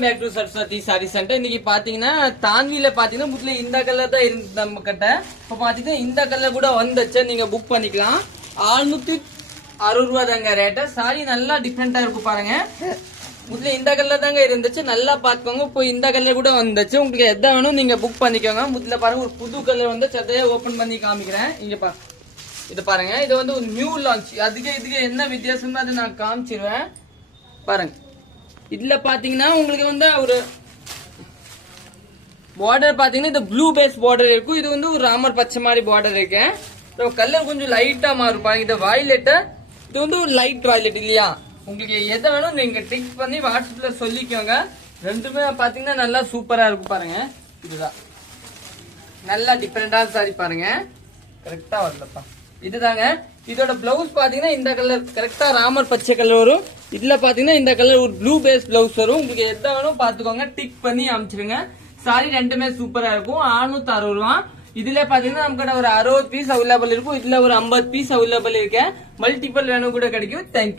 Welcome back to Saraswathi sari centre. இன்னைக்கு பாத்தீங்கன்னா தான்வில பாத்தீங்கன்னா முட்ல இந்த கலர் தான் இருந்து நம்ம கிட்ட. இப்ப பாத்தீங்கன்னா இந்த கலர் கூட வந்துச்சு, நீங்க புக் பண்ணிக்கலாம். 660 ரூபா தாங்க ரேட்டு. சாரி நல்லா டிஃப்ரெண்டா இருக்கு பாருங்க. முட்ல இந்த கலர் தாங்க இருந்துச்சு, நல்லா பாத்துக்கோங்க. இப்போ இந்த கலர் கூட வந்துச்சு, உங்களுக்கு எதை வேணும் நீங்க புக் பண்ணிக்கோங்க. முட்ல பாருங்க ஒரு புது கலர் வந்து அதையே ஓபன் பண்ணி காமிக்கிறேன். இங்க பாருங்க, இது பாருங்க, இது வந்து ஒரு நியூ லான்ச். அதுக்கு இதுக்கு என்ன வித்தியாசம் அதை நான் காமிச்சிருவேன் பாருங்க. இதுல பாத்தீங்கன்னா உங்களுக்கு வந்து ஒரு பார்டர் பாத்தீங்கன்னா இந்த ப்ளூ பேஸ் பார்டர் இருக்கும். இது வந்து ஒரு ராமர் பச்சை மாதிரி பார்டர் இருக்கு. கலர் கொஞ்சம் லைட்டா மாறும் பாருங்க. இது வயலட், இது வந்து ஒரு லைட் வயலட் இல்லையா. உங்களுக்கு எதை வேணும் நீங்க டிக் பண்ணி வாட்ஸ்அப்ல சொல்லிக்கோங்க. ரெண்டுமே பாத்தீங்கன்னா நல்லா சூப்பரா இருக்கும் பாருங்க. இதுதான் நல்லா டிஃபரெண்டா சாரி பாருங்க. கரெக்டா வரலப்பா, இதுதாங்க. இதோட பிளவுஸ் பாத்தீங்கன்னா இந்த கலர் கரெக்டா ராமர் பச்சை கலர் வரும். இதுல பாத்தீங்கன்னா இந்த கலர் ஒரு ப்ளூ பேஸ் பிளவுஸ் வரும். உங்களுக்கு எந்த வேணும் பாத்துக்கோங்க, டிக் பண்ணி அமைச்சிருங்க. சாரி ரெண்டுமே சூப்பரா இருக்கும். 660 ரூபா. இதுல பாத்தீங்கன்னா நம்ம கிட்ட ஒரு 60 பீஸ் அவைலபிள் இருக்கும். இதுல ஒரு 50 பீஸ் அவைலபிள் இருக்கு. மல்டிபிள் வேணும் கூட கிடைக்கும். தேங்க்யூ.